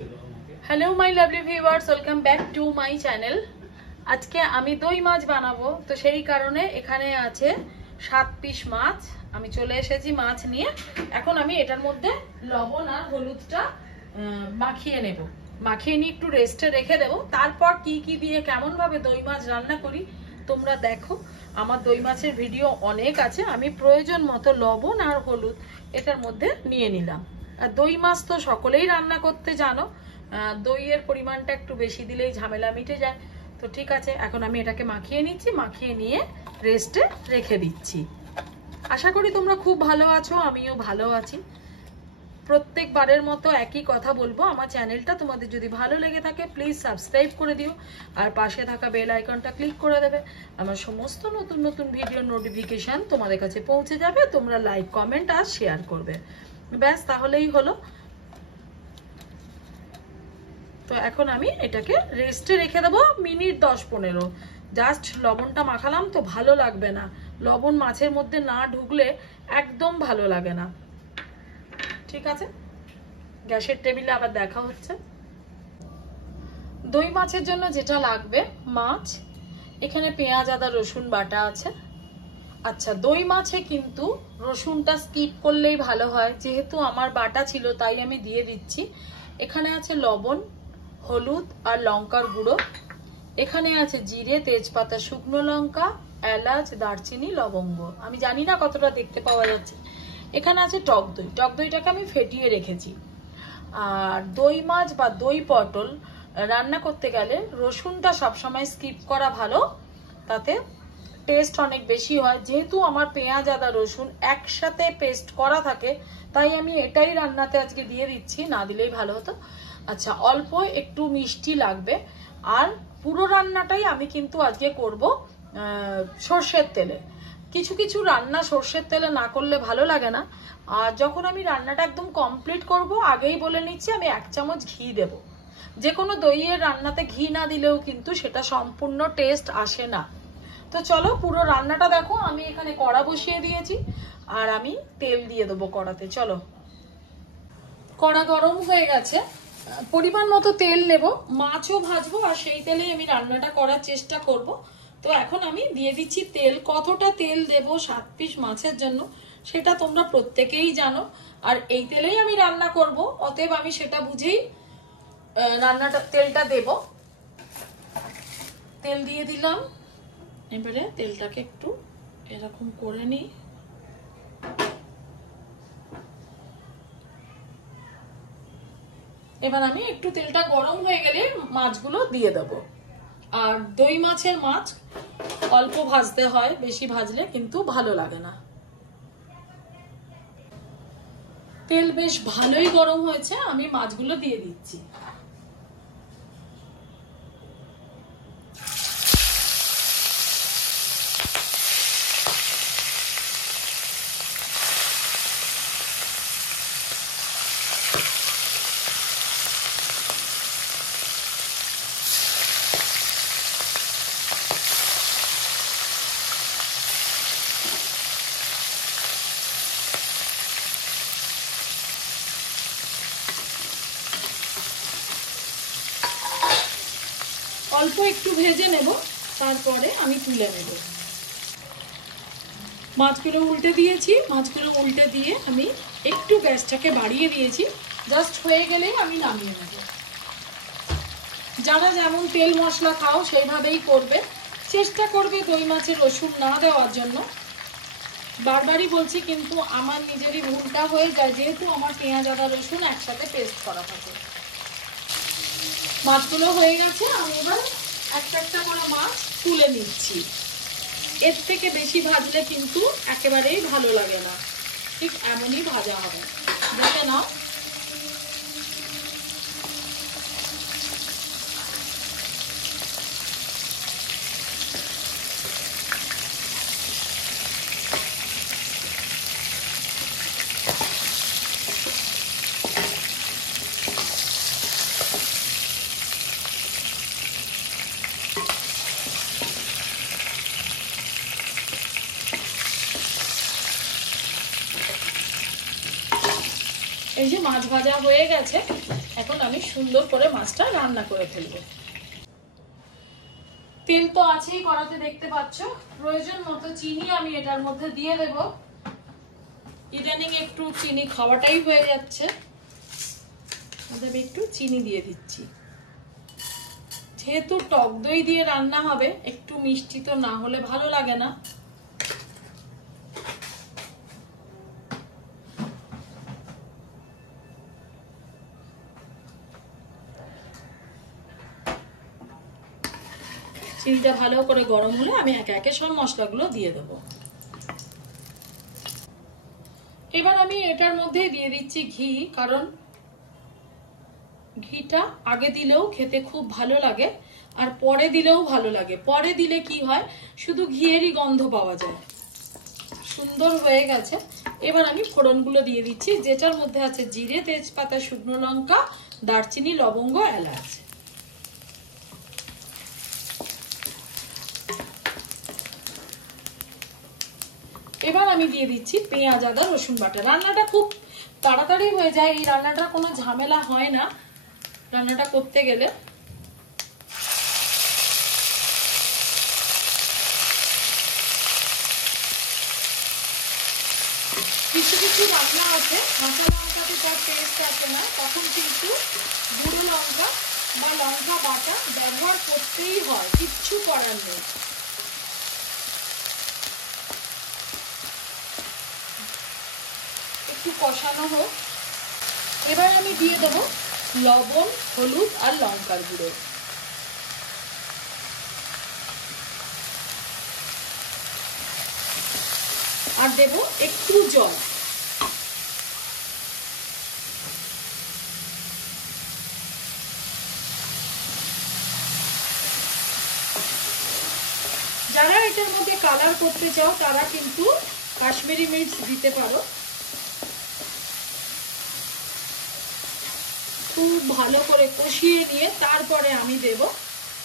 Hello माई लाभली viewers, welcome back to my channel. আজকে আমি দই মাছ বানাবো, তো সেই কারণে এখানে আছে 7 পিস মাছ। আমি চলে এসেছি মাছ নিয়ে। এখন আমি এটার মধ্যে লবণ আর হলুদটা মাখিয়ে নেব। মাখিয়ে নিয়ে একটু রেস্টে রেখে দেবো। তারপর কি কি দিয়ে কেমন ভাবে দই মাছ রান্না করি তোমরা দেখো। আমার দই মাছের ভিডিও অনেক আছে। আমি প্রয়োজন মতো লবণ আর হলুদ এটার মধ্যে নিয়ে নিলাম। আর দই মাছ তো সকলেই রান্না করতে জানো, দইয়ের পরিমাণটা একটু বেশি দিলেই ঝামেলা মিটে যায়। তো ঠিক আছে, এখন আমি এটাকে মাখিয়ে নিচ্ছি। মাখিয়ে নিয়ে রেস্টে রেখে দিচ্ছি। আশা করি তোমরা খুব ভালো আছো, আমিও ভালো আছি। প্রত্যেকবারের মতো একই কথা বলবো, আমার চ্যানেলটা তোমাদের যদি ভালো লেগে থাকে প্লিজ সাবস্ক্রাইব করে দিও, আর পাশে থাকা বেল আইকনটা ক্লিক করে দেবে। আমার সমস্ত নতুন নতুন ভিডিও নোটিফিকেশন তোমাদের কাছে পৌঁছে যাবে। তোমরা লাইক, কমেন্ট আর শেয়ার করবে, ব্যাস তাহলেই হলো। তো এখন আমি এটাকে রেস্টে রেখে দেবো মিনিট 10-15। জাস্ট লবণটা মাখালাম তো ভালো লাগবে না, লবণ মাছের মধ্যে না ঢুকলে একদম ভালো লাগে না। ঠিক আছে, গ্যাসের টেবিলে আবার দেখা হচ্ছে। দই মাছের জন্য যেটা লাগবে, মাছ, এখানে পেঁয়াজ, আদা, রসুন বাটা আছে। আচ্ছা, দই মাছে কিন্তু রসুনটা স্কিপ করলেই ভালো হয়, যেহেতু আমার বাটা ছিল তাই আমি দিয়ে দিচ্ছি। এখানে আছে লবণ, হলুদ আর লঙ্কার গুঁড়ো। এখানে আছে জিরে, তেজপাতা, শুকনো লঙ্কা, এলাচ, দারচিনি, লবঙ্গ। আমি জানি না কতটা দেখতে পাওয়া যাচ্ছে। এখানে আছে টক দই। টক দইটাকে আমি ফেটিয়ে রেখেছি। আর দই মাছ বা দই পটল রান্না করতে গেলে রসুনটা সবসময় স্কিপ করা ভালো, তাতে টেস্ট অনেক বেশি হয়। যেহেতু আমার পেঁয়াজ, আদা, রসুন একসাথে পেস্ট করা থাকে, তাই আমি এটাই রান্নাতে আজকে দিয়ে দিচ্ছি, না দিলেই ভালো হতো। আচ্ছা, অল্প একটু মিষ্টি লাগবে। আর পুরো রান্নাটাই আমি কিন্তু আজকে করব সর্ষের তেলে। কিছু কিছু রান্না সর্ষের তেলে না করলে ভালো লাগে না। আর যখন আমি রান্নাটা একদম কমপ্লিট করব, আগেই বলে নিচ্ছি আমি 1 চামচ ঘি দেব। যে কোনো দইয়ের রান্নাতে ঘি না দিলেও কিন্তু সেটা সম্পূর্ণ টেস্ট আসে না। তো চলো পুরো রান্নাটা দেখো। আমি এখানে কড়া বসিয়ে দিয়েছি আর আমি তেল দিয়ে দেবো কড়াতে। চলো, কড়া গরম হয়ে গেছে, পরিমাণ মতো তেল নেব। মাছও ভাজবো আর সেই তেলেই আমি রান্নাটা করার চেষ্টা করব। তো এখন আমি দিয়ে দিচ্ছি তেল। কতটা তেল দেব 7 পিস মাছের জন্য সেটা তোমরা প্রত্যেকেই জানো, আর এই তেলেই আমি রান্না করব, অতএব আমি সেটা বুঝেই তেলটা দেব। তেল দিয়ে দিলাম। এবারে তেলটাকে একটু এরকম করে নিই। এবার আমি একটু তেলটা গরম হয়ে গেলে মাছগুলো দিয়ে দেব। আর দই মাছের মাছ অল্প ভাজতে হয়, বেশি ভাজলে কিন্তু ভালো লাগে না। তেল বেশ ভালোই গরম হয়েছে, আমি মাছগুলো দিয়ে দিচ্ছি। অল্প একটু ভেজে নেব, তারপরে আমি তুলে নেব। মাছগুলো উল্টে দিয়েছি। মাছগুলো উল্টে দিয়ে আমি একটু গ্যাসটাকে বাড়িয়ে দিয়েছি। জাস্ট হয়ে গেলেই আমি নামিয়ে নেব। যারা যেমন তেল মশলা খাও সেইভাবেই করবে। চেষ্টা করবে দই মাছে রসুন না দেওয়ার জন্য। বারবারই বলছি, কিন্তু আমার নিজেরই ভুলটা হয়ে যায়, যেহেতু আমার পেঁয়াজ, আদা, রসুন একসাথে পেস্ট করা থাকে। মাছগুলো হয়ে গেছে, আমি এবার একটা একটা করে মাছ তুলে নিচ্ছি। এর থেকে বেশি ভাজলে কিন্তু একেবারেই ভালো লাগে না, ঠিক এমনই ভাজা হবে। দেখে নাও। এই যে মাছ ভাজা হয়ে গেছে, এখন আমি সুন্দর করে মাছটা রান্না করে ফেলবো। তেল তো আছেই কড়াতে, দেখতে পাচ্ছ। প্রয়োজন মতো চিনি আমি এটার মধ্যে দিয়ে দেব। ইদানিং একটু চিনি খাওয়াটাই হয়ে যাচ্ছে, আমি একটু চিনি দিয়ে দিচ্ছি। যেহেতু টক দই দিয়ে রান্না হবে, একটু মিষ্টি তো না হলে ভালো লাগে না। চিনিটা ভালো করে গরম হলে আমি একে একে সব মশলাগুলো দিয়ে দেবো। এবার আমি এটার মধ্যে দিয়ে দিচ্ছি ঘি, কারণ ঘিটা আগে দিলেও খেতে খুব ভালো লাগে আর পরে দিলেও ভালো লাগে। পরে দিলে কি হয়, শুধু ঘিয়েরই গন্ধ পাওয়া যায়। সুন্দর হয়ে গেছে। এবার আমি ফোড়নগুলো দিয়ে দিচ্ছি, যেটার মধ্যে আছে জিরে, তেজপাতা, শুকনো লঙ্কা, দারচিনি, লবঙ্গ, এলাচ। এবার আমি দিয়ে দিচ্ছি পেঁয়াজ, আদা, রসুন বাটা। রান্নাটা খুব তাড়াতাড়ি হয়ে যায়, এই রান্নাটার কোনো ঝামেলা হয় না রান্নাটা করতে গেলে। কিছু কিছু রান্না আছে কাঁচা লঙ্কাতে তার টেস্ট আছে না, তখন কিন্তু গুঁড়ো লঙ্কা বা লঙ্কা বাটা ব্যবহার করতেই হয়, কিচ্ছু করার নেই। একটু কষানো হোক। এবার আমি দিয়ে দেবো লবণ, হলুদ আর লঙ্কার গুঁড়ো। আর দেব একটু জল। যারা এটার মধ্যে কালার করতে চাও তারা কিন্তু কাশ্মীরি মির্চ দিতে পারো। খুব ভালো করে কষিয়ে নিয়ে তারপরে আমি দেব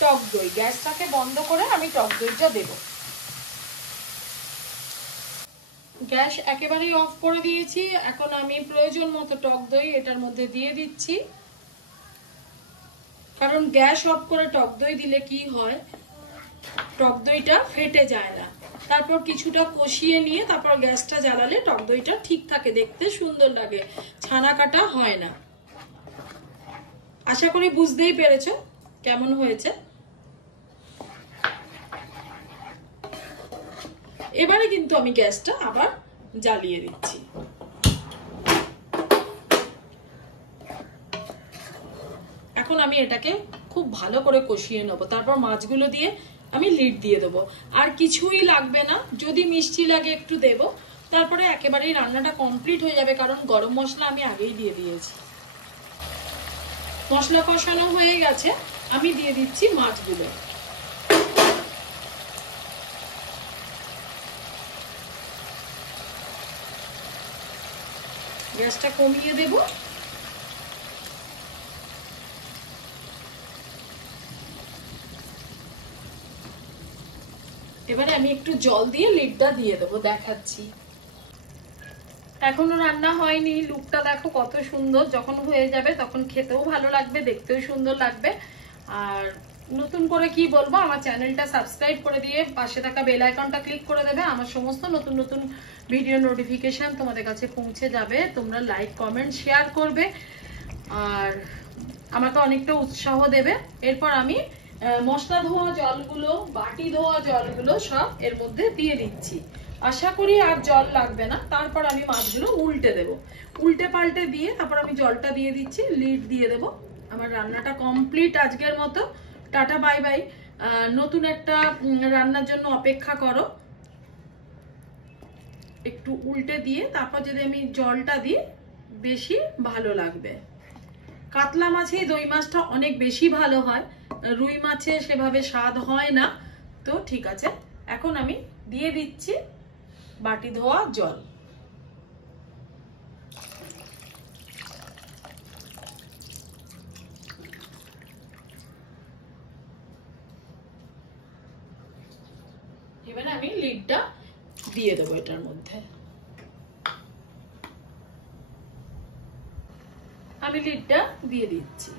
টক দই। গ্যাসটাকে বন্ধ করে আমি টক দইটা দেব। গ্যাস একেবারেই অফ করে দিয়েছি। এখন আমি প্রয়োজন মতো টক দই এটার মধ্যে দিয়ে দিচ্ছি, কারণ গ্যাস অফ করে টক দই দিলে কি হয়, টক দইটা ফেটে যায় না। তারপর কিছুটা কষিয়ে নিয়ে তারপর গ্যাসটা জ্বালালে টক দইটা ঠিক থাকে, দেখতে সুন্দর লাগে, ছানা কাটা হয় না। আশা করি বুঝতেই পেরেছো কেমন হয়েছে। এবারে কিন্তু আমি গ্যাসটা আবার জ্বালিয়ে দিচ্ছি। এখন আমি এটাকে খুব ভালো করে কষিয়ে নেবো, তারপর মাছগুলো দিয়ে আমি লিড দিয়ে দেবো। আর কিছুই লাগবে না, যদি মিষ্টি লাগে একটু দেবো, তারপরে একেবারেই রান্নাটা কমপ্লিট হয়ে যাবে, কারণ গরম মশলা আমি আগেই দিয়ে দিয়েছি। মশলা কষানো হয়ে গেছে, আমি দিয়ে দিচ্ছি মাছগুলো। গ্যাসটা কমিয়ে দেব। এবারে আমি একটু জল দিয়ে লিডটা দিয়ে দেবো, দেখাচ্ছি। এখনো রান্না হয়নি, লুকটা দেখো কত সুন্দর। যখন হয়ে যাবে তখন খেতেও ভালো লাগবে, দেখতেও সুন্দর লাগবে। আর নতুন করে কি বলবো, আমার চ্যানেলটা সাবস্ক্রাইব করে দিয়ে পাশে থাকা বেল আইকনটা ক্লিক করে দেবে। আমার সমস্ত নতুন নতুন ভিডিও নোটিফিকেশন তোমাদের কাছে পৌঁছে যাবে। তোমরা লাইক, কমেন্ট, শেয়ার করবে আর আমাকে অনেকটা উৎসাহ দেবে। এরপর আমি মশলা ধোয়া জলগুলো, বাটি ধোয়া জলগুলো সব এর মধ্যে দিয়ে দিচ্ছি। আশা করি আর জল লাগবে না। তারপর আমি মাছগুলো উল্টে দেব। উল্টে পাল্টে দিয়ে তারপর আমি জলটা দিয়ে দিচ্ছি, লিড দিয়ে দেব। আমার রান্নাটা কমপ্লিট আজকের মতো। Tata, bye bye. নতুন একটা রান্নার জন্য অপেক্ষা করো। একটু উল্টে দিয়ে তারপর যদি আমি জলটা দিই বেশি ভালো লাগবে। কাতলা মাছেই দই মাছটা অনেক বেশি ভালো হয়, রুই মাছে সেভাবে স্বাদ হয় না। তো ঠিক আছে, এখন আমি দিয়ে দিচ্ছি বাটি ধোয়া জল। এবারে আমি লিডটা দিয়ে দেবো এটার মধ্যে। আমি লিডটা দিয়ে দিচ্ছি।